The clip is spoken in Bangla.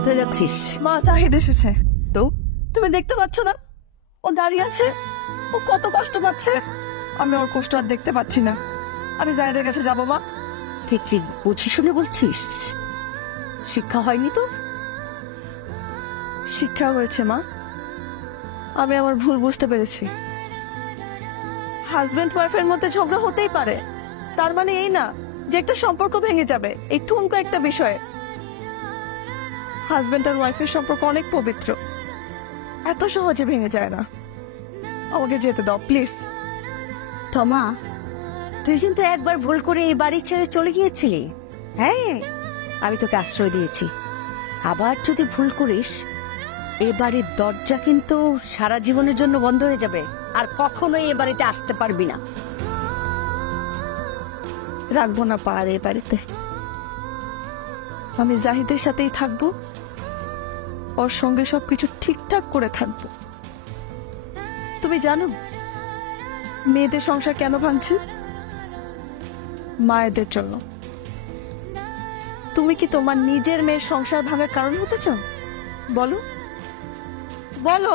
কোথায় যাচ্ছিস? মা জাহিদ এসেছে। তো তুমি দেখতে পাচ্ছ না ও দাঁড়িয়ে আছে? ও কত কষ্ট পাচ্ছে। আমি ওর কষ্ট আর দেখতে পাচ্ছি না। আমি জাহিদের কাছে যাবো মা। ঠিক ঠিক বুঝি শুনে বলছিস? শিক্ষা হয়নি তো? শিক্ষা হয়েছে মা। আমি আমার ভুল বুঝতে পেরেছি। হাজবেন্ড ওয়াইফের মধ্যে ঝগড়া হতেই পারে, তার মানে এই না যে একটা সম্পর্ক ভেঙে যাবে এই ঠুনকো একটা বিষয়ে। হাজবেন্ড আর ওয়াইফের সম্পর্ক অনেক পবিত্র, এত সহজে ভেঙে যায় না। আমাকে যেতে দাও প্লিজ। তমা, তুই কিন্তু একবার ভুল করে এই বাড়ি ছেড়ে চলে গিয়েছিলি। হ্যাঁ, আমি তোকে আশ্রয় দিয়েছি। আবার যদি ভুল করিস, এ বাড়ির দরজা কিন্তু সারা জীবনের জন্য বন্ধ হয়ে যাবে, আর কখনোই এ বাড়িতে আসতে পারবি না। রাখবো না পা আর এ বাড়িতে। আমি জাহিদের সাথেই থাকবো, ওর সঙ্গে সবকিছু ঠিকঠাক করে থাকবো। তুমি জানো মেয়েদের সংসার কেন ভাঙছে? মায়েদের জন্য। তুমি কি তোমার নিজের মেয়ের সংসার ভাঙার কারণ হতে চাও? বলো বলো।